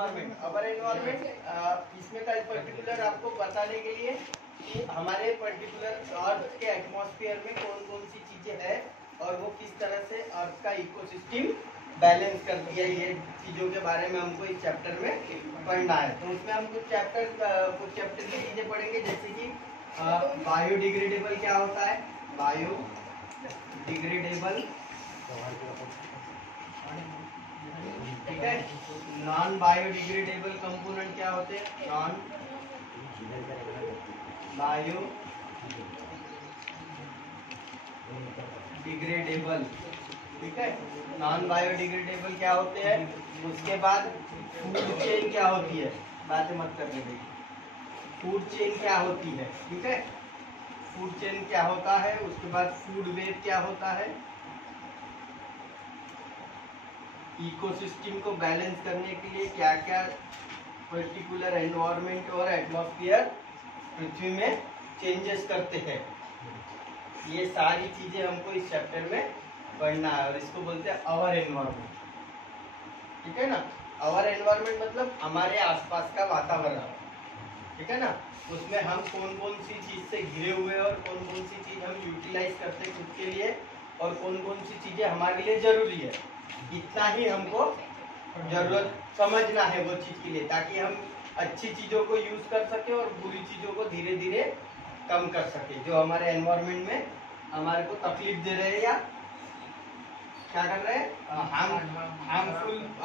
Environment इसमें का particular आपको बताने के लिए कि हमारे पर्टिकुलर अर्थ के एटमॉस्फेयर में कौन कौन सी चीजें हैं और वो किस तरह से अर्थ का इकोसिस्टम बैलेंस कर दिया, ये चीजों के बारे में हमको इस चैप्टर में पढ़ना है। तो उसमें हम कुछ चैप्टर की चीजें पढ़ेंगे, जैसे कि बायोडिग्रेडेबल क्या होता है, बायोडिग्रेडेबल, ठीक है। नॉन बायोडिग्रेडेबल कंपोनेंट क्या होते हैं, नॉन बायोडिग्रेडेबल, ठीक है। नॉन बायोडिग्रेडेबल क्या होते हैं। उसके बाद फूड चेन क्या होती है, बातें मत करने देगी। फूड चेन क्या होती है, ठीक है, फूड चेन क्या होता है। उसके बाद फूड वेब क्या होता है। इकोसिस्टम को बैलेंस करने के लिए क्या क्या पर्टिकुलर एनवायरनमेंट और एटमॉस्फेयर पृथ्वी में चेंजेस करते हैं, ये सारी चीजें हमको इस चैप्टर में पढ़ना है। और इसको बोलते हैं आवर एनवायरनमेंट, ठीक है ना। आवर एनवायरनमेंट मतलब हमारे आसपास का वातावरण, ठीक है ना। उसमें हम कौन कौन सी चीज से घिरे हुए और कौन कौन सी चीज हम यूटिलाइज करते हैं खुद के लिए और कौन कौन सी चीजें हमारे लिए जरूरी है, इतना ही हमको जरूरत समझना है वो चीज के लिए, ताकि हम अच्छी चीजों को यूज कर सके और बुरी चीजों को धीरे धीरे कम कर सके, जो हमारे एनवायरनमेंट में हमारे को तकलीफ दे रहे हैं या क्या कर रहे हैं,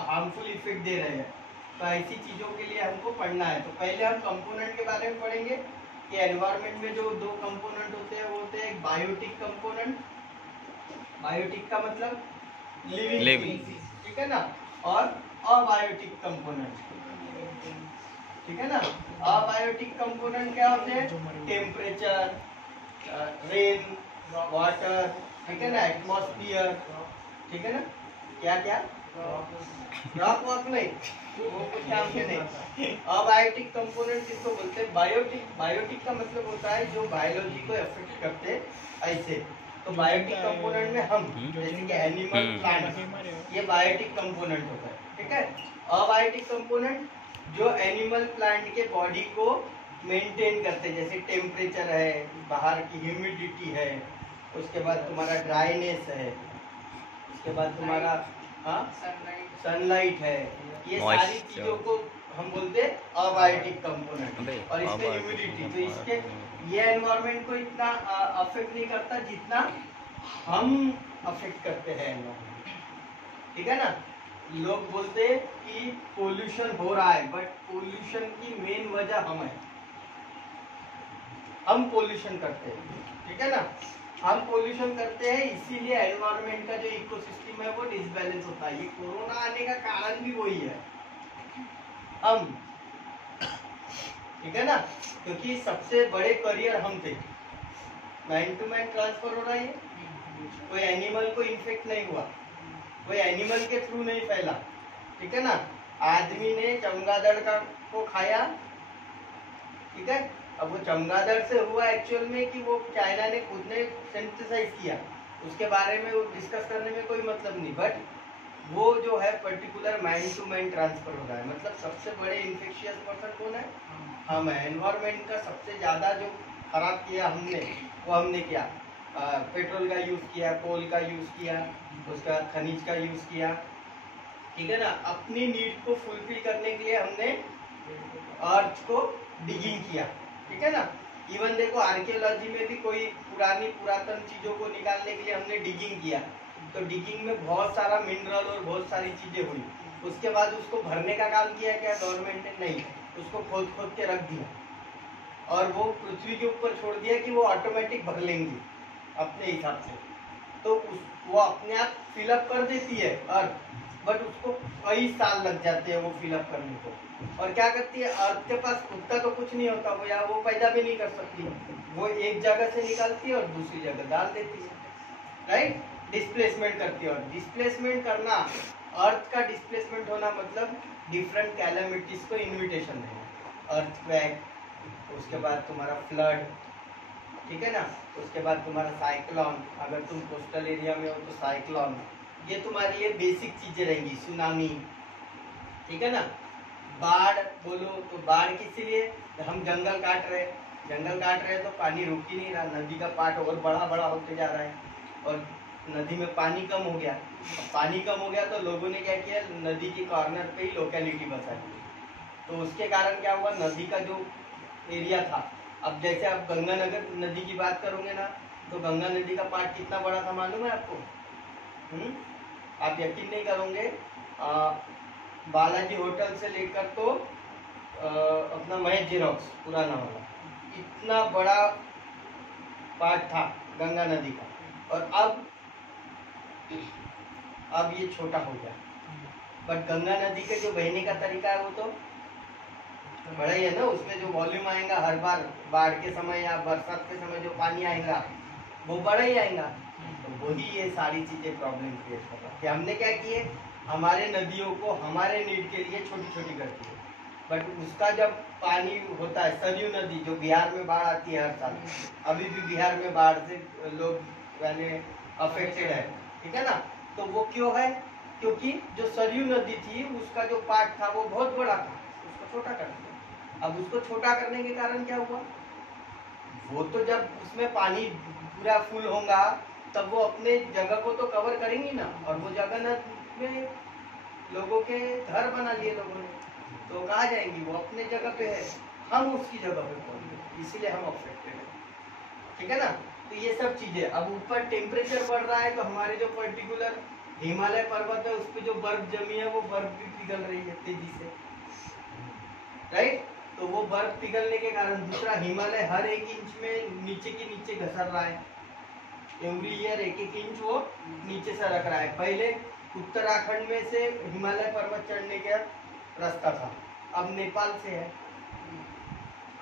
हार्मफुल इफेक्ट दे रहे हैं। तो ऐसी चीजों के लिए हमको पढ़ना है। तो पहले हम कंपोनेंट के बारे में पढ़ेंगे कि एनवायरनमेंट में जो दो कंपोनेंट होते हैं वो होते हैं एक बायोटिक कंपोनेंट, बायोटिक का मतलब लिविंग, ठीक है ना, और अबायोटिक कंपोनेंट, ठीक है ना। अबायोटिक कंपोनेंट क्या होते हैं, टेम्परेचर, रेन वाटर, ठीक है ना, एटमॉस्फेयर, ठीक है ना, क्या क्या रॉक वॉक नहीं, वो कुछ काम के नहीं। अबायोटिक कंपोनेंट किसको बोलते हैं, बायोटिक। बायोटिक का मतलब होता है जो बायोलॉजी को अफेक्ट करते हैं, ऐसे। तो बायोटिक कंपोनेंट में हम जैसे कि एनिमल, प्लांट, ये बायोटिक कंपोनेंट होता है, ठीक है। अबायोटिक कंपोनेंट जो एनिमल प्लांट के बॉडी को मेंटेन करते हैं, जैसे टेम्परेचर है, बाहर की ह्यूमिडिटी है, उसके बाद तुम्हारा ड्राइनेस है, उसके बाद तुम्हारा सनलाइट है, ये सारी चीजों को हम बोलते हैं अबायोटिक कंपोनेंट। और इसके ह्यूमिडिटी, तो इसके ये एनवायरनमेंट को इतना अफेक्ट नहीं करता जितना हम अफेक्ट करते हैं एनवायरनमेंट, ठीक है ना। लोग बोलते हैं कि पोल्यूशन हो रहा है, बट पोल्यूशन की मेन वजह हम पोल्यूशन करते हैं, ठीक है ना। हम पोल्यूशन करते हैं, इसीलिए एनवायरनमेंट का जो इकोसिस्टम है वो डिसबैलेंस होता है। ये कोरोना आने का कारण भी वही है, हम, ठीक है ना, क्योंकि सबसे बड़े करियर हम थे। मैन टू मैन ट्रांसफर हो रहा है, कोई एनिमल को इन्फेक्ट नहीं हुआ, कोई एनिमल के थ्रू नहीं फैला, ठीक है ना। आदमी ने चमगादड़ को खाया, ठीक है। अब वो चमगादड़ से हुआ एक्चुअल में कि वो चाइना ने खुद ने सिंथेसाइज किया, उसके बारे में वो डिस्कस करने में कोई मतलब नहीं, बट वो जो है particular man to man transfer हो रहा है। मतलब सबसे बड़े इन्फेक्शियस पर्सन कौन है, हम है। एनवायरनमेंट का सबसे ज्यादा जो खराब किया हमने, वो हमने क्या, पेट्रोल का यूज किया, कोल का यूज किया, उसका खनिज का यूज किया, ठीक है ना। अपनी नीड को फुलफिल करने के लिए हमने अर्थ को डिगिंग किया, ठीक है ना। इवन देखो आर्कियोलॉजी में भी कोई पुरातन चीजों को निकालने के लिए हमने डिगिंग किया, तो डिगिंग में बहुत सारा मिनरल और बहुत सारी चीजें हुई। उसके बाद उसको भरने का काम किया क्या गवर्नमेंट ने, नहीं, उसको खोद के रख दिया और वो पृथ्वी के ऊपर छोड़ दिया कि वो ऑटोमेटिक भर लेंगी अपने हिसाब से। तो वो अपने आप फिलअप कर देती है अर्थ, बट उसको कई साल लग जाते हैं वो फिलअप करने को। और क्या करती है, अर्थ के पास खुद का तो कुछ नहीं होता, वो या वो पैदा भी नहीं कर सकती, वो एक जगह से निकालती है और दूसरी जगह डाल देती है, राइट। डिस्प्लेसमेंट करती है, और डिस्प्लेसमेंट करना, अर्थ का डिस्प्लेसमेंट होना मतलब डिफरेंट कैलामिटीज को इन्विटेशन देना, अर्थक्वेक, उसके बाद तुम्हारा फ्लड, ठीक है ना, उसके बाद तुम्हारा साइक्लोन, अगर तुम कोस्टल एरिया में हो तो साइक्लोन, ये तुम्हारे लिए बेसिक चीजें रहेंगी, सुनामी, ठीक है ना। बाढ़ बोलो तो बाढ़ किस लिए, हम जंगल काट रहे हैं, जंगल काट रहे हैं तो पानी रुक ही नहीं रहा, नदी का पाट और बड़ा बड़ा होते जा रहा है और नदी में पानी कम हो गया। पानी कम हो गया तो लोगों ने क्या किया, नदी के कॉर्नर पे ही लोकेलिटी बसा दी। तो उसके कारण क्या हुआ, नदी का जो एरिया था, अब जैसे आप गंगानगर नदी की बात करोगे ना, तो गंगा नदी का पार्ट कितना बड़ा था मालूम है आपको? आप यकीन नहीं करोगे, बालाजी होटल से लेकर तो अपना महेश जेरोक्स पुराना वाला, इतना बड़ा पार्ट था गंगा नदी का, और अब ये छोटा हो गया। बट गंगा नदी के जो बहने का तरीका है वो तो बड़ा ही है ना, उसमें जो वॉल्यूम आएगा हर बार बाढ़ के समय या बरसात के समय जो पानी आएगा वो बड़ा ही आएगा। तो वही ये सारी चीजें प्रॉब्लम क्रिएट कर रहा है कि हमने क्या किए, हमारे नदियों को हमारे नीड के लिए छोटी छोटी कर दी है, बट उसका जब पानी होता है, सरयू नदी जो बिहार में बाढ़ आती है हर साल, अभी भी बिहार में बाढ़ से लोग यानी अफेक्टेड है, ठीक है ना। तो वो क्यों है, क्योंकि जो सरयू नदी थी उसका जो पार्ट था वो बहुत बड़ा था, उसको छोटा कर दिया। अब उसको छोटा करने के कारण क्या हुआ, वो तो जब उसमें पानी पूरा फुल होगा तब वो अपने जगह को तो कवर करेंगी ना, और वो जगह न में लोगों के घर बना लिए लोगों ने, तो कहाँ जाएंगी, वो अपने जगह पे है, हम उसकी जगह पे पहुंच गए, इसीलिए हम अफेक्टेड है, ठीक है ना। तो ये सब चीजें, अब ऊपर टेम्परेचर बढ़ रहा है तो हमारे जो पर्टिकुलर हिमालय पर्वत है उस पर जो बर्फ जमी है वो बर्फ भी पिघल रही है तेजी से, राइट। तो वो बर्फ पिघलने के कारण दूसरा हिमालय हर 1 इंच में नीचे के नीचे घसर रहा है, एवरी ईयर 1-1 इंच वो नीचे से रख रहा है। पहले उत्तराखंड में से हिमालय पर्वत चढ़ने का रास्ता था, अब नेपाल से है,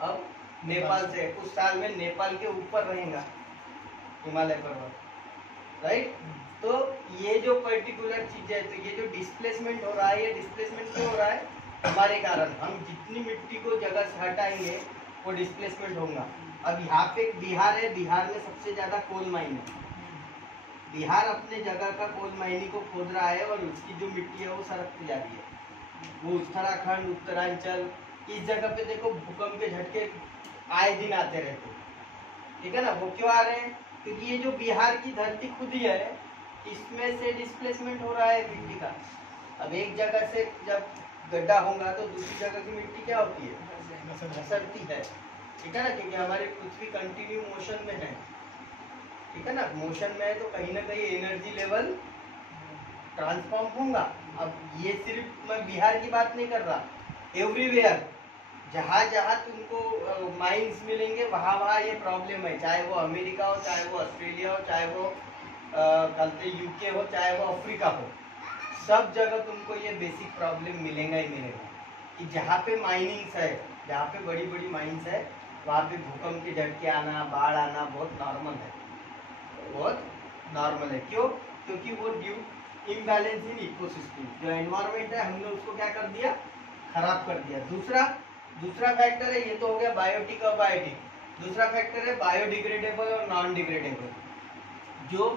अब नेपाल से कुछ साल में नेपाल के ऊपर रहेगा हिमालय पर्वत, राइट। तो ये जो पर्टिकुलर चीज है, तो ये जो डिस्प्लेसमेंट हो रहा है, ये डिस्प्लेसमेंट क्यों हो रहा है, हमारे कारण। हम जितनी मिट्टी को जगह से हटाएंगे वो डिस्प्लेसमेंट होगा। अब यहाँ पे बिहार है, बिहार में सबसे ज्यादा कोल माइन है, बिहार अपने जगह का कोल माइनिंग को खोद रहा है और उसकी जो मिट्टी है वो सरकती जा रही है। वो उत्तराखंड, उत्तरांचल, इस जगह पे देखो भूकंप के झटके आए दिन आते रहते, ठीक है ना। वो क्यों आ रहे हैं, क्योंकि ये जो बिहार की धरती खुद ही है, इसमें से डिस्प्लेसमेंट हो रहा है मिट्टी का। अब एक जगह से जब गड्ढा होगा तो दूसरी जगह की मिट्टी क्या होती है, घसरती है, ठीक है ना, क्योंकि हमारी पृथ्वी कंटिन्यू मोशन में है, ठीक है ना। मोशन में है तो कहीं ना कहीं एनर्जी लेवल ट्रांसफॉर्म होगा। अब ये सिर्फ मैं बिहार की बात नहीं कर रहा, एवरीवेयर जहाँ जहाँ तुमको माइंस मिलेंगे वहाँ वहाँ ये प्रॉब्लम है, चाहे वो अमेरिका हो, चाहे वो ऑस्ट्रेलिया हो, चाहे वो कलते यूके हो, चाहे वो अफ्रीका हो, सब जगह तुमको ये बेसिक प्रॉब्लम मिलेगा ही मिलेगा कि जहाँ पे माइनिंग्स है, जहाँ पे बड़ी बड़ी माइंस है, वहाँ पे भूकंप के झटके आना, बाढ़ आना बहुत नॉर्मल है, बहुत नॉर्मल है। क्यों, क्योंकि वो ड्यू इम्बैलेंस इन इकोसिस्टम, जो एनवायरनमेंट है हमने उसको क्या कर दिया, खराब कर दिया। दूसरा फैक्टर है, ये तो हो गया बायोटिक और बायोटिक, दूसरा फैक्टर है बायोडिग्रेडेबल और नॉन डिग्रेडेबल। जो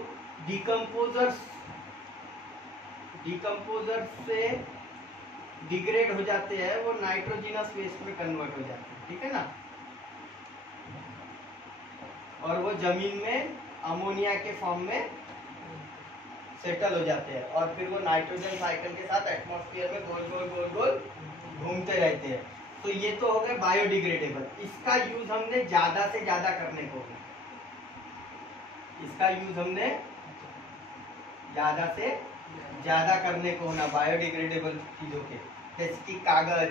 डिकम्पोजर्स से डिग्रेड हो जाते हैं वो नाइट्रोजिनस वेस्ट में कन्वर्ट हो जाते हैं, ठीक है ना, और वो जमीन में अमोनिया के फॉर्म में सेटल हो जाते हैं, और फिर वो नाइट्रोजन साइकिल के साथ एटमॉस्फेयर में गोल गोल गोल गोल घूमते रहते हैं। तो ये तो हो गया बायोडिग्रेडेबल, इसका यूज हमने ज्यादा से ज्यादा करने को, इसका यूज हमने ज्यादा से ज्यादा करने को ना बायोडिग्रेडेबल चीजों के, जैसे कि कागज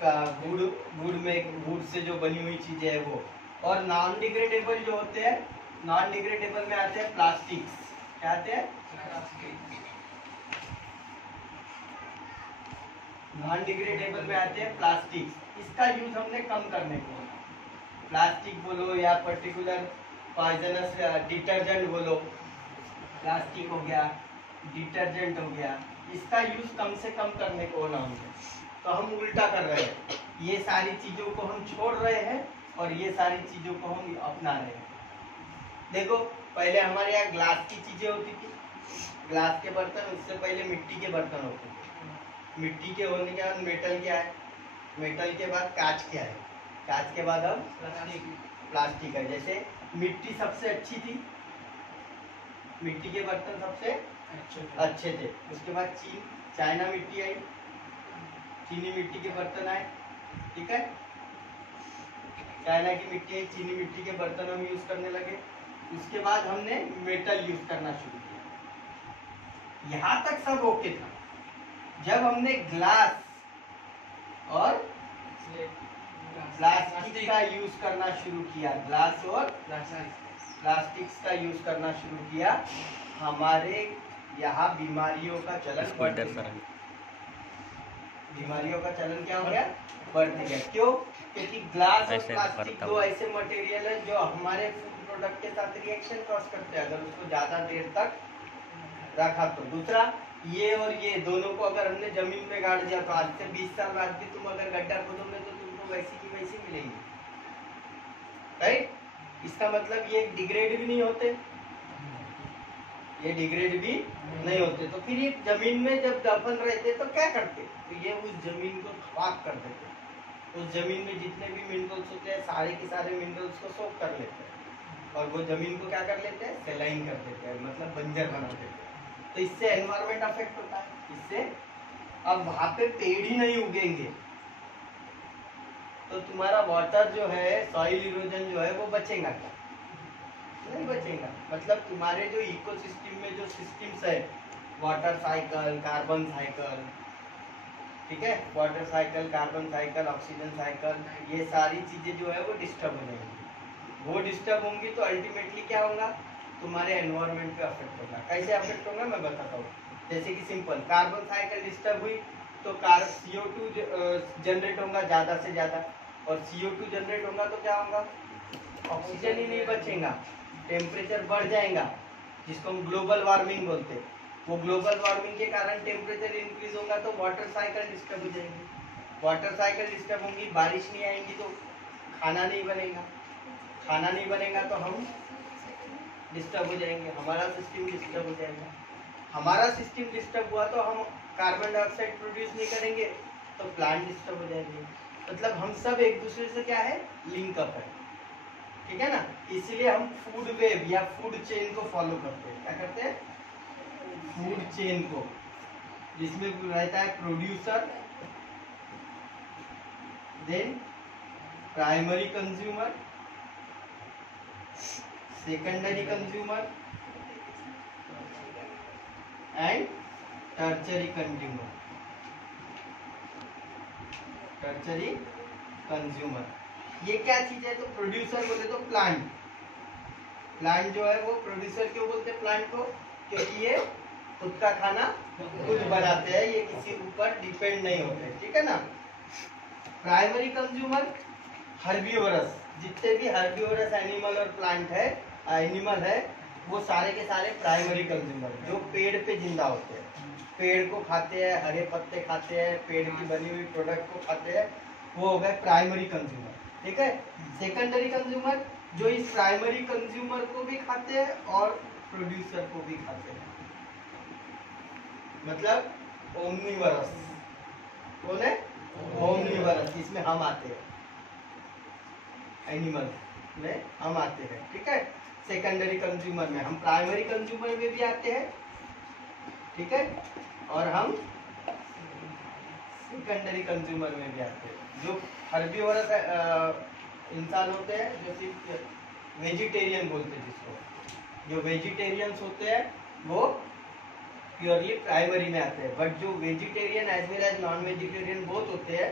का, वुड से जो बनी हुई चीजें है वो, और नॉन डिग्रेडेबल जो होते हैं, नॉन डिग्रेडेबल में आते हैं प्लास्टिक्स, क्या आते हैं, नॉन डिग्रेडेबल में आते हैं प्लास्टिक्स। इसका यूज हमने कम करने को, प्लास्टिक बोलो या पर्टिकुलर पॉइजनस डिटर्जेंट बोलो, प्लास्टिक हो गया, डिटर्जेंट हो गया, इसका यूज कम से कम करने को ना हमने, तो हम उल्टा कर रहे हैं, ये सारी चीजों को हम छोड़ रहे हैं और ये सारी चीजों को हम अपना रहे हैं। देखो पहले हमारे यहाँ ग्लास की चीजें होती थी, ग्लास के बर्तन, उससे पहले मिट्टी के बर्तन होते थे, मिट्टी के होने के बाद मेटल क्या है, मेटल के बाद कांच क्या है, कांच के बाद अब प्लास्टिक है। जैसे मिट्टी सबसे अच्छी थी, मिट्टी के बर्तन सबसे अच्छे थे। उसके बाद चाइना मिट्टी आई, चीनी मिट्टी के बर्तन आए, ठीक है। चाइना की मिट्टी आई, चीनी मिट्टी के बर्तन हम यूज करने लगे। उसके बाद हमने मेटल यूज करना शुरू किया। यहाँ तक सब ओके था। जब हमने ग्लास और प्लास्टिक का यूज करना शुरू किया, ग्लास और प्लास्टिक्स का यूज करना शुरू किया, हमारे यहाँ बीमारियों का चलन बढ़ गया। बीमारियों का चलन क्या हो गया, बढ़ गया। क्यों? क्योंकि ग्लास और प्लास्टिक दो ऐसे मटेरियल है जो हमारे फूड प्रोडक्ट के साथ रिएक्शन क्रॉस करते हैं अगर उसको ज्यादा देर तक रखा तो। दूसरा, ये और ये दोनों को अगर हमने जमीन में गाड़ दिया तो आज से 20 साल बाद भी तुम अगर गड्ढा खोदोगे तो तुमको वैसी की वैसी मिलेंगी, राइट। इसका मतलब ये डिग्रेड भी नहीं होते, ये डिग्रेड भी नहीं होते। तो फिर ये जमीन में जब दफन रहते तो क्या करते, तो ये उस जमीन को खाक कर देते। उस जमीन में जितने भी मिनरल्स होते हैं सारे के सारे मिनरल्स को सोख कर लेते हैं और वो जमीन को क्या कर लेते हैं, सेलाइन कर देते हैं, मतलब बंजर बना देते हैं। तो इससे एनवायरमेंट अफेक्ट होता है। इससे अब वहां पे पेड़ ही नहीं उगेंगे तो तुम्हारा वाटर जो है, सॉइल इरोजन जो है वो बचेगा क्या, नहीं बचेगा। मतलब तुम्हारे जो इकोसिस्टम में जो सिस्टम्स है, वाटर साइकिल, कार्बन साइकिल, ठीक है, water cycle, carbon cycle, oxygen cycle, ये सारी चीजें जो है वो डिस्टर्ब हो जाएंगी। वो डिस्टर्ब होंगी तो अल्टीमेटली क्या होगा, तुम्हारे एनवायरनमेंट पे अफेक्ट होगा। कैसे अफेक्ट होगा मैं बताता हूँ। जैसे कि सिंपल, कार्बन साइकिल डिस्टर्ब हुई तो CO2 जनरेट होगा ज्यादा से ज्यादा, और CO2 जनरेट होगा तो क्या होगा, ऑक्सीजन ही नहीं बचेगा, टेम्परेचर बढ़ जाएगा, जिसको हम ग्लोबल वार्मिंग बोलते हैं। वो ग्लोबल वार्मिंग के कारण टेम्परेचर इंक्रीज होगा तो वाटर साइकिल डिस्टर्ब हो जाएगी। वाटर साइकिल डिस्टर्ब होंगी, बारिश नहीं आएगी तो खाना नहीं बनेगा, खाना नहीं बनेगा तो हम डिस्टर्ब हो जाएंगे, हमारा सिस्टम डिस्टर्ब हो जाएगा। हमारा सिस्टम डिस्टर्ब हुआ तो हम कार्बन डाइऑक्साइड प्रोड्यूस नहीं करेंगे तो प्लांट डिस्टर्ब हो जाएंगे। मतलब हम सब एक दूसरे से क्या है, लिंक अप है, ठीक है ना। इसलिए हम फूड वेब या फूड चेन को फॉलो करते हैं। क्या करते हैं, फूड चेन को, जिसमें रहता है producer, then primary consumer, secondary consumer and tertiary consumer. Tertiary consumer ये क्या चीज है, तो प्रोड्यूसर बोले तो प्लांट, प्लांट जो है वो प्रोड्यूसर क्यों बोलते हैं प्लांट को, क्योंकि ये खुद का खाना खुद बनाते हैं, ये किसी ऊपर डिपेंड नहीं होते, ठीक है ना। प्राइमरी कंज्यूमर हर्बीवोरस, जितने भी हर्बीवोरस एनिमल और प्लांट है, एनिमल है, वो सारे के सारे प्राइमरी कंज्यूमर जो पेड़ पे जिंदा होते हैं, पेड़ को खाते हैं, हरे पत्ते खाते हैं, पेड़ की बनी हुई प्रोडक्ट को खाते हैं, वो हो गए प्राइमरी कंज्यूमर, ठीक है। सेकेंडरी कंज्यूमर जो इस प्राइमरी कंज्यूमर को भी खाते हैं और प्रोड्यूसर को भी खाते हैं, मतलब ओमनिवरस। कौन है, ओमनिवरस, इसमें हम आते हैं, एनिमल में हम आते हैं, ठीक है। सेकेंडरी कंज्यूमर में, हम प्राइमरी कंज्यूमर में भी आते हैं, ठीक है, और हम सेकेंडरी कंज्यूमर में भी आते हैं। जो हर्बीवोरस इंसान होते हैं, जो सिर्फ वेजिटेरियन बोलते हैं जिसको, जो वेजिटेरियंस होते हैं वो प्योरली प्राइमरी में आते हैं, बट जो vegetarian as well as non vegetarian both होते हैं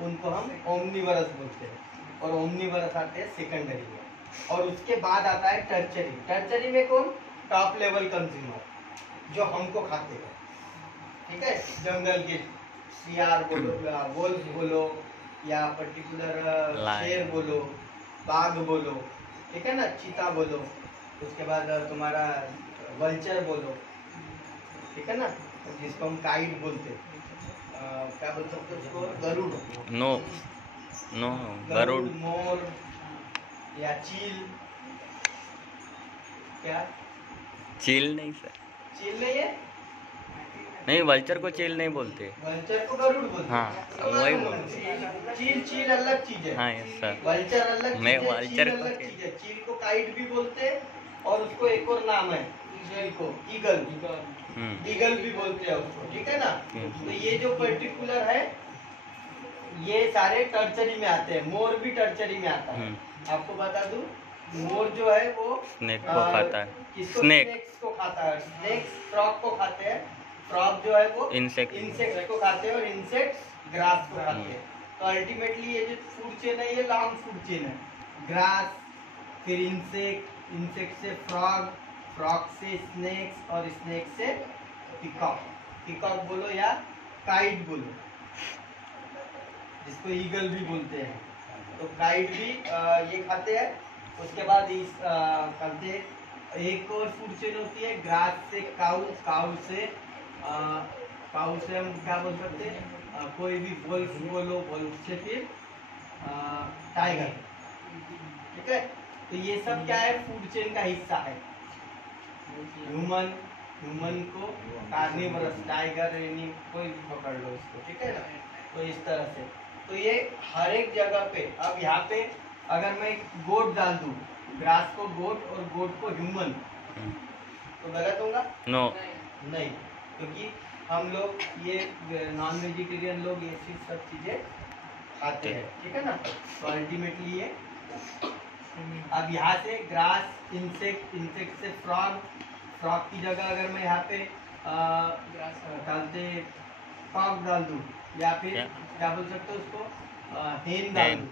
उनको हम ओमनिवरस बोलते हैं, और ओमनिवरस आते हैं सेकेंडरी में। और उसके बाद आता है टर्चरी। टर्चरी में कौन, टॉप लेवल कंज्यूमर, जो हमको खाते हैं, ठीक है, जंगल के सियार बोलो, वोल्फ बोलो, या पर्टिकुलर शेर बोलो, बाघ बोलो, ठीक है ना, चीता बोलो, उसके बाद तुम्हारा वल्चर बोलो, ठीक है ना, जिसको हम काइट बोलते, क्या बोल सकते उसको, गरुड़, नो गरुड़, मोर या चील, क्या चील नहीं सर, चील नहीं है, नहीं, वल्चर को चील नहीं बोलते। वल्चर को गरुड़ बोलते हैं। हाँ, तो वही मालूम बोलते है, चील चील अलग चीज है। हाँ यस सर। वल्चर अलग मैं चीज है, वल्चर चील को अलग चील- चीज है। चील को काइट भी बोलते हैं और उसको एक और नाम है चील को ईगल ईगल भी बोलते हैं उसको, ठीक है ना। तो ये जो पर्टिकुलर है ये सारे टर्चरी में आते हैं। मोर भी टर्चरी में आता है। आपको बता दूं, मोर जो है वो स्नेक को खाता है। किसको? स्नेक स्नेक्स को खाता है। स्नेक्स फ्रॉग को खाते हैं। फ्रॉग जो है वो इंसेक्ट इंसेक्ट को खाते हैं और इंसेक्ट्स ग्रास को खाते हैं। तो अल्टीमेटली ये जो फूड चेन है ये लॉन्ग फूड चेन है। ग्रास, फिर इंसेक्ट, इंसेक्ट से फ्रॉग, फ्रॉग से स्नेक्स और स्नेक से पिकॉक। पिकॉक बोलो या काइट बोलो, जिसको ईगल भी बोलते हैं। तो काइट भी ये खाते हैं। उसके बाद इस खाते हैं। एक और फूड चेन होती है ग्रास से काऊ, काऊ से हम क्या बोल सकते हैं, कोई भी वोल्फ बोलो, वोल्फ से फिर टाइगर, ठीक है। तो ये सब क्या है, फूड चेन का हिस्सा है। ह्यूमन को कार्निवरस, टाइगर, एनी कोई भी पकड़ लो इसको, ठीक है ना। तो इस तरह से तो ये हर एक जगह पे। अब यहाँ पे अगर मैं गोट डाल दूं, ग्रास को गोट और गोट को ह्यूमन, तो गलत होगा? नो नहीं, क्योंकि हम लोग ये नॉन वेजिटेरियन लोग ये सब चीजें खाते हैं, ठीक है ना। तो अल्टीमेटली ये अब यहाँ से ग्रास, इंसेक्ट, इंसेक्ट से फ्रॉग, फ्रॉग की जगह अगर मैं यहाँ पे डालते फ्रॉग डाल दूँ या फिर क्या बोल सकते हो उसको, हेन डाल दूँ,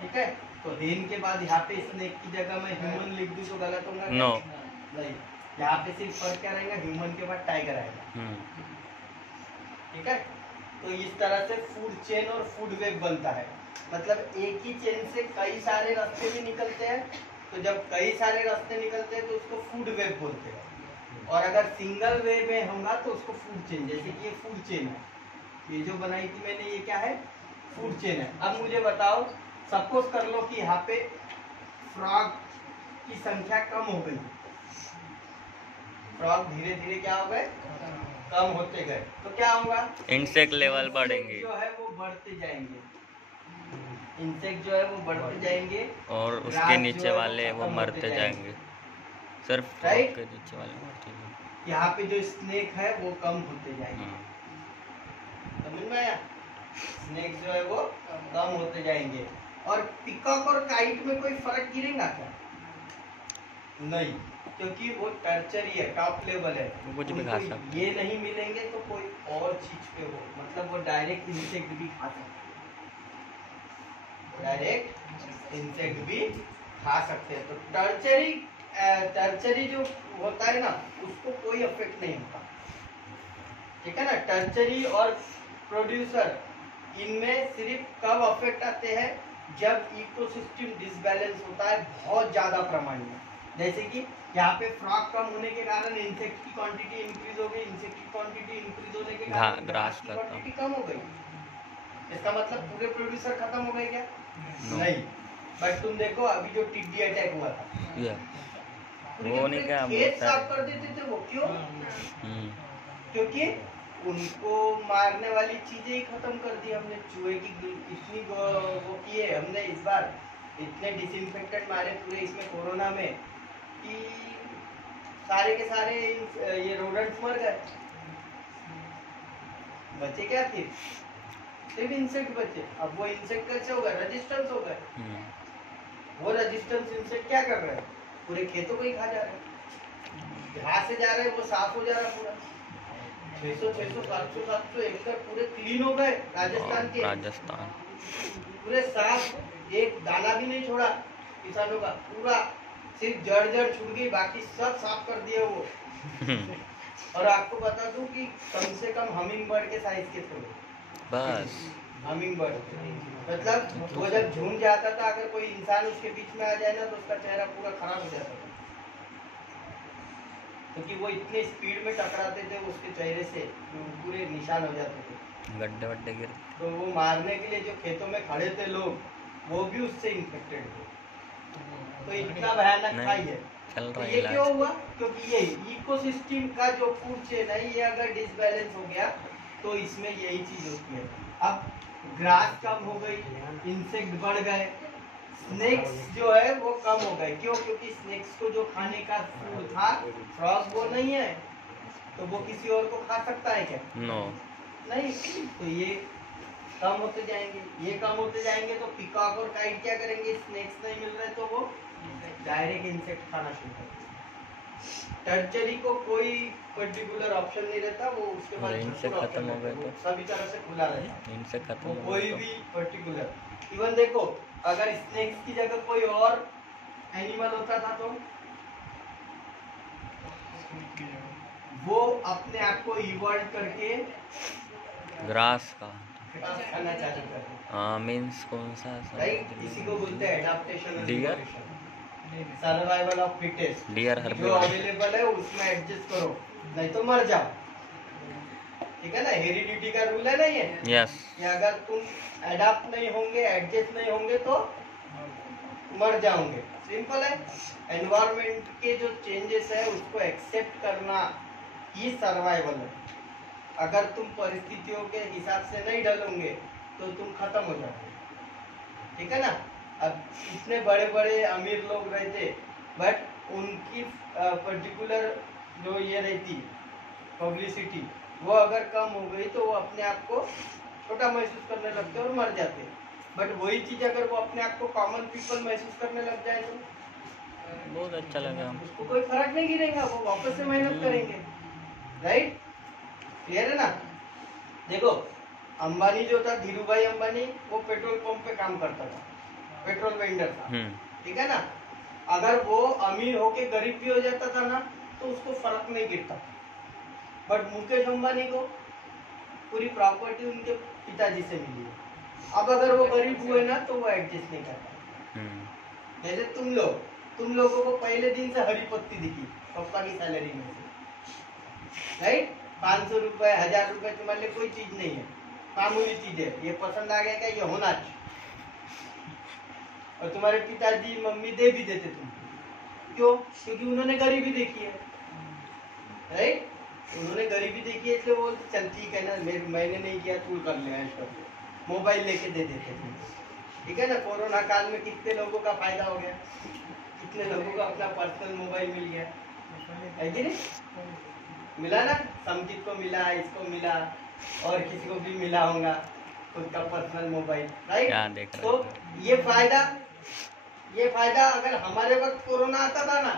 ठीक है। तो हेन के बाद यहाँ पे स्नेक की जगह मैं ह्यूमन लिख दूँ तो गलत होगा? नो नहीं, यहाँ पे सिर्फ फर्क क्या रहेगा, ह्यूमन के बाद टाइगर आएगा, ठीक है। तो इस तरह से फूड चेन और फूड वेब बनता है। मतलब एक ही चेन से कई सारे रास्ते भी निकलते हैं। तो जब कई सारे रास्ते निकलते हैं तो उसको फूड वेब बोलते हैं। और अगर सिंगल वे में होगा तो उसको फूड चेन, जैसे कि ये फूड चेन है, ये जो बनाई थी मैंने, ये क्या है, फूड चेन है। अब मुझे बताओ, सपोज कर लो कि यहाँ पे फ्रॉग की संख्या कम हो गई, फ्रॉग धीरे धीरे क्या हो गए, कम होते गए, तो क्या होगा, इंसेक्ट लेवल बढ़ेंगे जो है वो बढ़ते जाएंगे। इंसेक्ट जो है वो बढ़ते जाएंगे और उसके नीचे वाले वो मरते जाएंगे। सिर्फ राइट, के नीचे वाले मरते जाएंगे। यहाँ पे जो स्नेक है वो कम होते जाएंगे। समझ में आया? स्नेक जो है वो कम होते जाएंगे। और पिकॉक और काइट में कोई फर्क गिरेगा क्या? नहीं, क्योंकि वो टर्चरी है, टॉप लेवल है। कुछ भी खा सकते, ये नहीं मिलेंगे तो कोई और चीज पे हो, मतलब वो डायरेक्ट इंसेक्ट भी खा सकते हैं, डायरेक्ट इंसेक्ट भी खा सकते हैं। तो टर्चरी जो होता है ना, उसको कोई इफेक्ट नहीं होता, ठीक है ना। टर्चरी और प्रोड्यूसर, इनमें सिर्फ कब इफेक्ट आते हैं, जब इकोसिस्टम डिसबैलेंस होता है बहुत ज्यादा प्रमाण में। जैसे कि यहाँ पे फ्रॉग कम होने के कारण इंसेक्ट की क्वांटिटी इंक्रीज हो गई, इंसेक्ट की क्वांटिटी इंक्रीज होने के कारण ग्रास की क्वांटिटी कम हो गई। इसका मतलब पूरे प्रोड्यूसर खत्म हो गए क्या? नहीं। बट तुम देखो अभी जो टिड्डी अटैक हुआ था, वो नहीं क्या खेत साफ कर देते थे वो, क्यों? क्योंकि उनको मारने वाली चीजें ही खत्म कर दी हमने। चूहे की इतनी वो किए हमने इस बार, इतने डिसइंफेक्टेंट मारे पूरे इसमें कोरोना में कि सारे के सारे ये रोडेंट्स मर गए। बचे क्या फिर? सिर्फ इंसेक्ट बचे। अब वो इंसेक्ट कैसे हो गए? रेजिस्टेंस हो गए। वो रेजिस्टेंस इंसेक्ट क्या कर रहे हैं? पूरे खेतों को ही खा जा रहे हैं, जहाँ से जा रहे हैं वो साफ हो जा रहा है पूरा। 600 700 एकड़ पूरे क्लीन हो गए राजस्थान के, राजस्थान पूरे साफ, एक दाना भी नहीं छोड़ा किसानों का, पूरा सिर्फ जड़ छूट गई, बाकी सब साफ कर दिए वो। और आपको बता दूं कि कम से कम हमिंग बर्ड के साइज के थे बस। हमिंग बर्ड मतलब वो जब झूम जाता था, अगर कोई इंसान उसके बीच में आ जाए ना तो उसका चेहरा पूरा खराब हो जाता था, क्योंकि वो इतने स्पीड में टकराते थे उसके चेहरे से, पूरे निशान हो जाते थे, गड्ढे वड्ढे गिर। तो वो मारने के लिए जो खेतों में खड़े थे लोग, वो भी उससे इन्फेक्टेड थे। तो इतना भयानक था ये। चल तो रहा है ये क्यों इलाज। हुआ? क्योंकि ये इकोसिस्टम का जो फूड चेन है ये अगर डिसबैलेंस हो गया तो इसमें यही चीज होती है। अब ग्रास कम हो गई, इंसेक्ट बढ़ गए, स्नेक्स जो है वो कम हो गए। क्यों? क्योंकि स्नेक्स को जो खाने का फूड था फ्रॉग वो नहीं है, तो वो किसी और को खा सकता है क्या? नो। नहीं। तो ये कम होते जाएंगे, ये कम होते जाएंगे तो पिकॉक और काइट क्या करेंगे? स्नेक्स नहीं मिल रहे तो वो डायरेक्ट इंसेक्ट खाना शुरू करेंगे। टर्चरी को कोई पर्टिकुलर ऑप्शन नहीं रहता, वो उसके बाद इनसे भरपूर खत्म option हो गए रहते हैं, तो? वो सभी तरह से खुला रहता है। इनसे खत्म वो हो कोई गए तो? भी पर्टिकुलर, इवन देखो अगर स्नेक्स की जगह कोई और एनिमल होता था तो वो अपने आप को इवॉल्व करके ग्रास का। खाना चालू कर देता। हाँ मीन्स कौन सा? राइट, इसी को बोलते हैं adaptation, deer, survival of fittest. Deer जो हर्बीवोर। अवेलेबल है उसमें एडजस्ट करो, नहीं तो मर जाओ। ठीक है ना, हेरिडिटी का रूल है ना ये, यस। कि अगर तुम एडाप्ट नहीं होंगे, एडजस्ट नहीं होंगे तो मर जाओगे। सिंपल है। एनवायरमेंट के जो चेंजेस है उसको एक्सेप्ट करना ही सर्वाइवल है। अगर तुम परिस्थितियों के हिसाब से नहीं ढलोगे तो तुम खत्म हो जाओगे। ठीक है ना। अब इतने बड़े बड़े अमीर लोग रहते, बट उनकी पर्टिकुलर जो ये रहती पब्लिसिटी, वो अगर कम हो गई तो वो अपने आप को छोटा महसूस करने लगते और मर जाते। बट वही चीज अगर वो अपने आप को कॉमन पीपल महसूस करने लग जाए तो बहुत अच्छा लगा। उसको कोई फर्क नहीं गिरेगा, वो वापस से मेहनत करेंगे। राइट, क्लियर है ना। देखो अंबानी जो था, धीरू भाई अंबानी, वो पेट्रोल पंप पे काम करता था, पेट्रोल वेंडर था। ठीक है ना। अगर वो अमीर होके गरीब भी हो जाता था ना तो उसको फर्क नहीं गिरता। बट मुकेश अंबानी को पूरी प्रॉपर्टी उनके पिताजी से मिली है। अब अगर वो गरीब हुए ना तो वो एडजस्ट नहीं करता। जैसे तुम लोगों को पहले दिन से हरी पत्ती दिखी पापा की सैलरी में से, राइट। 500 रुपए 1000 रुपए तुम्हारे लिए कोई चीज नहीं है, मामूली चीज है। ये पसंद आ गया क्या? ये होना चाहिए। और तुम्हारे पिताजी मम्मी दे भी देते तुमको। क्यों? क्योंकि उन्होंने गरीबी देखी है। राइट, उन्होंने गरीबी देखी है इसलिए वो चल ठीक है ना, मैंने नहीं किया तू कर ले, ऐश कर ले। मोबाइल लेके दे देते थे। ठीक है ना। कोरोना काल में कितने लोगों का फायदा हो गया, कितने लोगों को अपना पर्सनल मोबाइल मिल गया, है कि नहीं? मिला ना, संकित को मिला, इसको मिला, और किसी को भी मिला होगा खुद का पर्सनल मोबाइल। राइट। तो ये फायदा अगर हमारे वक्त कोरोना आता था ना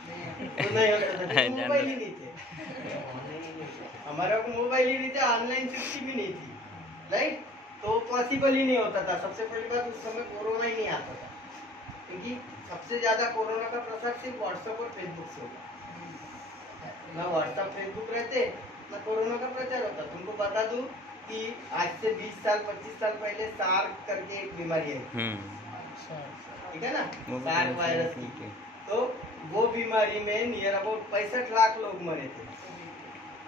तो नहीं होता था, क्योंकि मोबाइल ही नहीं थे। हमारे वक्त मोबाइल ही नहीं थे, ऑनलाइन शिक्षा भी नहीं थी। राइट, तो पॉसिबल ही नहीं होता था। सबसे पहली बात, उस समय कोरोना ही नहीं आता था, क्योंकि सबसे ज्यादा कोरोना का प्रसार सिर्फ व्हाट्सएप और फेसबुक से होगा। ना व्हाट्सएप फेसबुक रहते ना कोरोना का प्रचार होता। तुमको बता दूं कि आज से 20 साल 25 साल पहले सार्क करके एक बीमारी है, ठीक है ना, सार्क वायरस की। तो वो बीमारी में नियर अबाउट 65 लाख लोग मरे थे,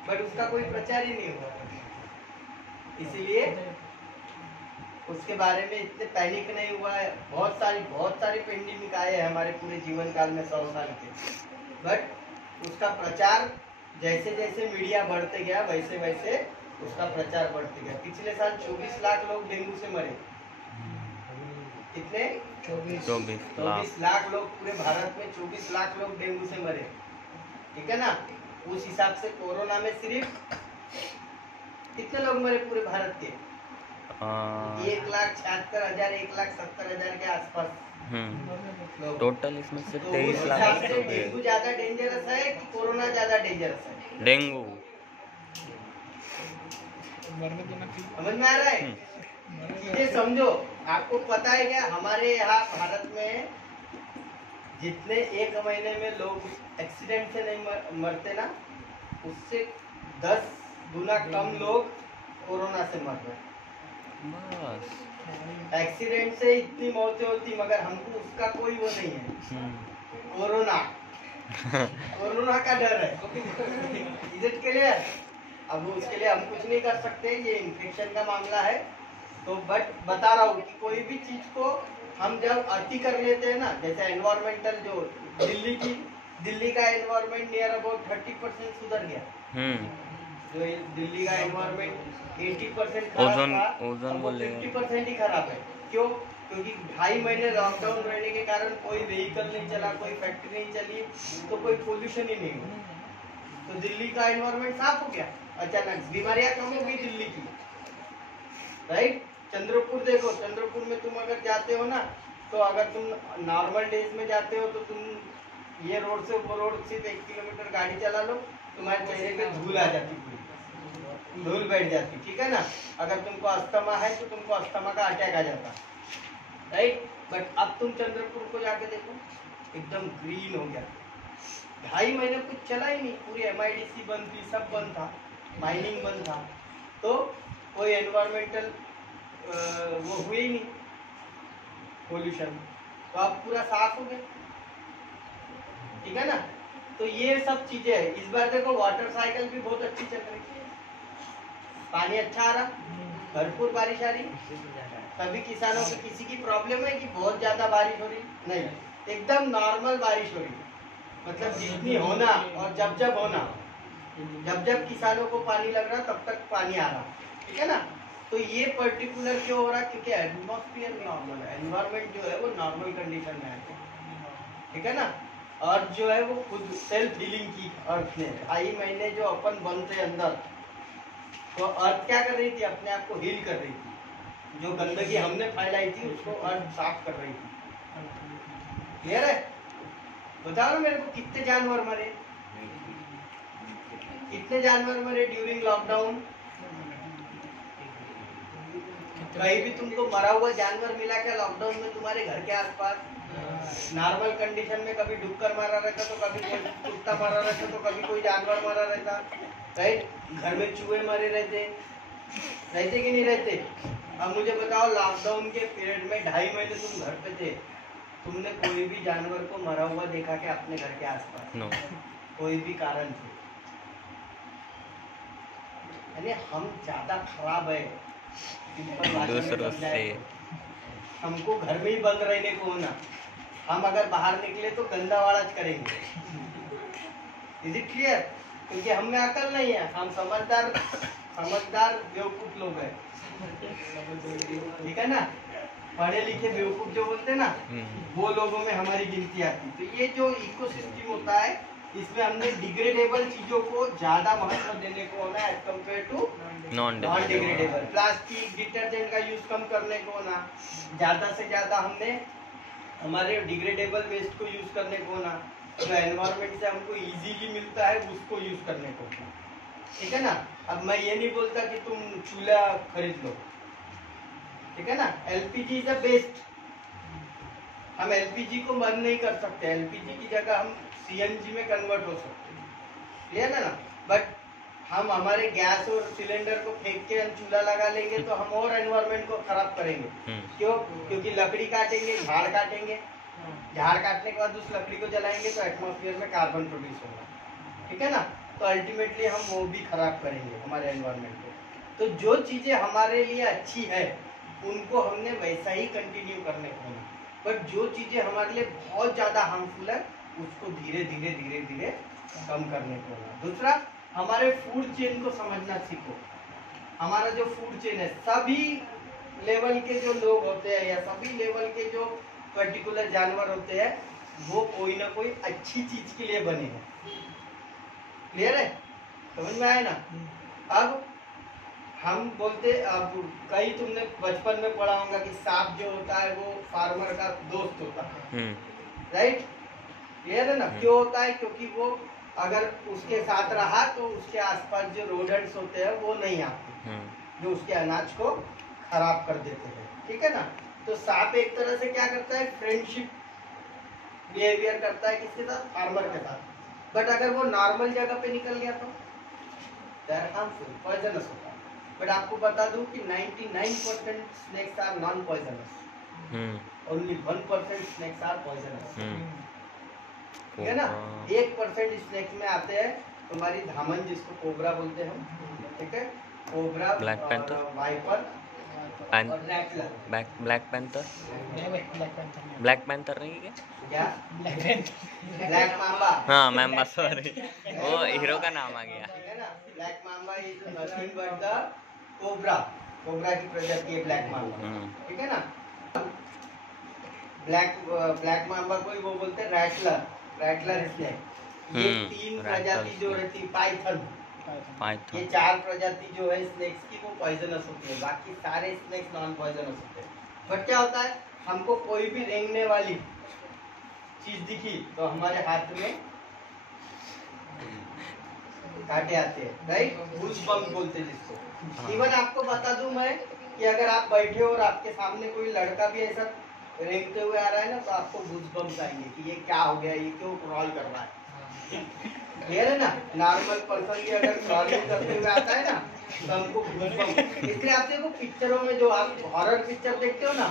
बट उसका कोई प्रचार ही नहीं हुआ। इसीलिए उसके बारे में इतने पैनिक नहीं हुआ है। बहुत सारी पेंडेमिक आए हैं हमारे पूरे जीवन काल में 100 साल के, बट उसका प्रचार जैसे जैसे मीडिया बढ़ते गया वैसे वैसे उसका प्रचार बढ़ते गया। पिछले साल 24 लाख लोग डेंगू से मरे। कितने? 24 लाख लोग पूरे भारत में, 24 लाख लोग डेंगू से मरे। ठीक है ना। उस हिसाब से कोरोना में सिर्फ कितने लोग मरे पूरे भारत के? 1,76,000 1,70,000 के आसपास। टोटल इसमें से तो 23 लाख हिसाब से डेंगू ज्यादा डेंजरस है कि कोरोना ज्यादा डेंजरस है? डेंगू। समझ में आ रहा है? ये समझो। आपको पता है क्या, हमारे यहाँ भारत में जितने एक महीने में लोग एक्सीडेंट से नहीं मरते ना, उससे 10 गुना कम लोग कोरोना से मर रहे। एक्सीडेंट से इतनी मौतें होती मगर हमको उसका कोई वो नहीं है। कोरोना का डर है। Is it clear? अब उसके लिए हम कुछ नहीं कर सकते, ये इन्फेक्शन का मामला है। तो बट बता रहा हूँ कि कोई भी चीज को हम जब अति कर लेते हैं ना, जैसे एनवायरमेंटल जो दिल्ली का एनवायरनमेंट नियर अबाउट 30% सुधर गया। जो ये दिल्ली का एनवायरनमेंट 80% खराब था, ओजोन अब बोले 50% ही खराब है। क्यों? क्योंकि 2.5 महीने लॉकडाउन रहने के कारण कोई व्हीकल नहीं चला, कोई फैक्ट्री नहीं चली, तो कोई पोल्यूशन ही नहीं हुआ। तो दिल्ली का एनवायरनमेंट साफ हो गया, अचानक बीमारियां कम हो गई दिल्ली की, राइट। चंद्रपुर देखो, चंद्रपुर में तुम अगर जाते हो ना, तो अगर तुम नॉर्मल डेज में जाते हो तो तुम ये रोड से वो रोड सिर्फ 1 किलोमीटर गाड़ी चला लो, तुम्हारे चेहरे पे धूल आ जाती, पूरी धूल बैठ जाती, ठीक है ना। अगर तुमको अस्थमा है तो तुमको अस्थमा का अटैक आ जाता, राइट। बट अब तुम चंद्रपुर को जाके देखो, एकदम ग्रीन हो गया। 2.5 महीने कुछ चला ही नहीं, पूरी MIDC बंद थी, सब बंद था, माइनिंग बंद था, तो कोई एनवायरमेंटल वो हुई ही नहीं, पोल्यूशन। तो अब पूरा साफ हो गया, ठीक है ना। तो ये सब चीजें है। इस बार देखो वाटर साइकिल भी बहुत अच्छी चल रही है, पानी अच्छा आ रहा, भरपूर बारिश आ रही। सभी किसानों को किसी की प्रॉब्लम है कि बहुत ज्यादा बारिश हो रही? नहीं, एकदम नॉर्मल बारिश हो रही, मतलब जितनी होना और जब जब होना, जब जब किसानों को पानी लग रहा तब तक पानी आ रहा, ठीक है ना। तो ये पर्टिकुलर क्यों हो रहा? क्योंकि एटमॉस्फेयर नॉर्मल है, एनवायरनमेंट जो है वो नॉर्मल कंडीशन में है, ठीक है ना। अर्थ जो है वो खुद सेल्फ हीलिंग की अर्थ ने 2.5 महीने जो अपन बंद थे अंदर, तो अर्थ क्या कर रही थी? अपने आप को हील कर रही थी। जो गंदगी हमने फैलाई थी उसको अर्थ साफ कर रही थी। क्लियर है? बताओ ना मेरे को, कितने जानवर मरे, कितने जानवर मरे ड्यूरिंग लॉकडाउन? कहीं भी तुमको मरा हुआ जानवर मिला क्या लॉकडाउन में तुम्हारे घर के आसपास? नॉर्मल कंडीशन में कभी डुक्कर मारा रहता, तो कभी कोई कुत्ता मारा रहता, तो कभी कोई जानवर मारा रहता, राइट। घर में चूहे मरे रहते कि नहीं रहते? अब मुझे बताओ, लॉकडाउन के पीरियड में 2.5 महीने तुम घर पे थे, तुमने कोई भी जानवर को मरा हुआ देखा क्या अपने घर के आसपास? नो। कोई भी कारण से? यानी हम ज्यादा खराब है दूसरों से। हमको घर में ही बंद रहने को होना, हम अगर बाहर निकले तो गंदा वालाज करेंगे। Is it clear? क्योंकि हम में अकल नहीं है, हम समझदार बेवकूफ लोग हैं, ठीक है ना। पढ़े लिखे बेवकूफ जो बोलते हैं ना, वो लोगों में हमारी गिनती आती। तो ये जो इकोसिस्टम होता है, इसमें हमने डिग्रेडेबल चीजों को ज्यादा महत्व देने को होना as compare to non degradable. Plastic, detergent का यूज कम करने को होना, ज्यादा से ज्यादा हमने हमारे डिग्रेडेबल वेस्ट को यूज करने को होना, जो एनवायरनमेंट से हमको इजीली मिलता है उसको यूज करने को, ठीक है ना। अब मैं ये नहीं बोलता कि तुम चूल्हा खरीद लो, ठीक है ना। LPG इज द बेस्ट, हम LPG को बंद नहीं कर सकते, LPG की जगह हम CNG में कन्वर्ट हो सकते हैं, क्लियर है ना। बट हम हमारे गैस और सिलेंडर को फेंक के हम चूल्हा लगा लेंगे तो हम और एनवायरनमेंट को खराब करेंगे। क्यों? क्योंकि लकड़ी काटेंगे, झाड़ काटेंगे, झाड़ काटने के बाद उस लकड़ी को जलाएंगे तो एटमॉस्फेयर में कार्बन प्रोड्यूस होगा, ठीक है ना। तो अल्टीमेटली हम वो भी खराब करेंगे हमारे एनवायरनमेंट को। तो जो चीजें हमारे लिए अच्छी है उनको हमने वैसा ही कंटिन्यू करने को होना, बट जो चीजें हमारे लिए बहुत ज्यादा हार्मफुल है उसको धीरे धीरे कम करने को होना। दूसरा, हमारे फूड चेन को समझना सीखो। हमारा जो फूड चेन है, सभी लेवल के जो लोग होते हैं या सभी लेवल के जो पर्टिकुलर जानवर होते हैं, वो कोई ना कोई अच्छी चीज के लिए बने हैं। क्लियर है? समझ में आया ना? अब हम बोलते, अब कई तुमने बचपन में पढ़ा होगा कि सांप जो होता है वो फार्मर का दोस्त होता है, राइट। क्लियर है ना? क्यों होता है? क्योंकि वो अगर उसके साथ रहा तो उसके आसपास जो रोडेंट्स होते हैं वो नहीं आते, जो उसके अनाज को खराब कर देते हैं, ठीक है ना। तो सांप एक तरह से क्या करता है? फ्रेंडशिप बिहेवियर करता है, किसके साथ? फार्मर के साथ। बट अगर वो नॉर्मल जगह पे निकल गया तो हार्मफुल, पॉइजनस होता है। बट आपको बता दूं कि 99% snakes are non poisonous, only 1% snakes are poisonous, ठीक है ना। 1% स्नेक्स में आते हैं तुम्हारी धामन, जिसको कोबरा बोलते हैं हम, ठीक है, कोबरा, वाइपर और rattler. Black panther black panther नहीं क्या? क्या? Black mamba. हाँ मैम्बा, सॉरी वो हीरो का नाम आ गया। ठीक है ना? Black mamba is nothing but the cobra. Cobra की प्रजाति है ब्लैक माम्बा। ठीक है ना? ब्लैक माम्बा को ही वो बोलते हैं रैटलर स्नेक। ये 3 प्रजाति जो रहती पाइथन, ये 4 प्रजाति जो है स्नेक्स की वो पॉइजनस होती है, बाकी सारे स्नेक्स नॉन पॉइजनस होते हैं। बट क्या होता है, हमको कोई भी रेंगने वाली चीज दिखी तो हमारे हाथ में कांटे आते हैं, राइट? गूज़बम्प बोलते हैं जिसको। इवन आपको बता दूं मैं कि अगर आप बैठे हो और आपके सामने कोई लड़का भी ऐसा रेंगते हुए आ रहा है ना, तो आपको गूज़बम्प्स आएंगे कि ये क्या हो गया, ये क्यों क्रॉल कर रहा है। क्लियर है ना? नॉर्मल पर्सन भी अगर क्रॉलिंग करते हुए आता है ना तो हमको गूज़बम्प। इसलिए आप देखो पिक्चरों में, जो आप हॉरर पिक्चर देखते हो ना,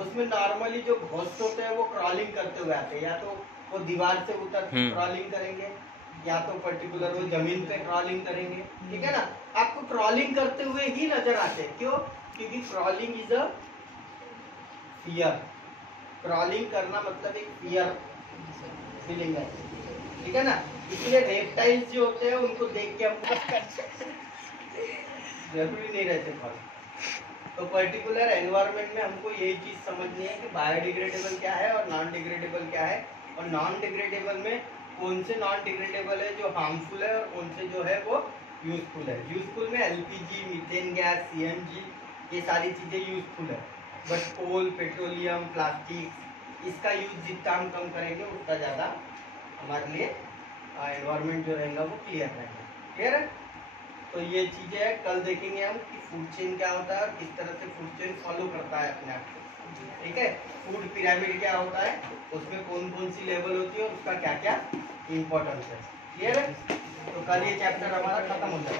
उसमें नॉर्मली जो घोस्ट होते हैं वो क्रॉलिंग करते हुए आते हैं, या तो वो दीवार से उतर क्रॉलिंग करेंगे, या तो पर्टिकुलर वो जमीन पे क्रॉलिंग करेंगे। ठीक है ना? आपको क्रॉलिंग करते हुए ही नजर आते हैं। क्यों? क्योंकि crawling is a fear. Crawling करना मतलब एक फियर फीलिंग है। ठीक है ना? इसलिए रेप्टाइल्स जो होते हैं उनको देख के हमको जरूरी नहीं रहते फल। तो पर्टिकुलर एनवायरनमेंट में हमको यही चीज समझनी है कि बायोडिग्रेडेबल क्या है और नॉन डिग्रेडेबल क्या है, और नॉन डिग्रेडेबल में कौन से नॉन डिग्रेडेबल है जो हार्मफुल है और कौन से जो है वो यूजफुल है। यूजफुल में एलपीजी, मीथेन गैस, सीएनजी, ये सारी चीजें यूजफुल है। बट कोल, पेट्रोलियम, प्लास्टिक, इसका यूज जितना हम कम करेंगे उतना ज़्यादा हमारे लिए एनवायरनमेंट जो रहेगा वो क्लियर रहेगा। क्लियर है? तो ये चीज़ें हैं, कल देखेंगे हम कि फूड चेन क्या होता है और किस तरह से फूड चेन फॉलो करता है अपने आप को। ठीक है? फूड पिरामिड क्या होता है, उसमें कौन कौन सी लेवल होती है और उसका क्या क्या इम्पोर्टेंस है। क्लियर है? तो कल ये चैप्टर हमारा खत्म हो जाएगा।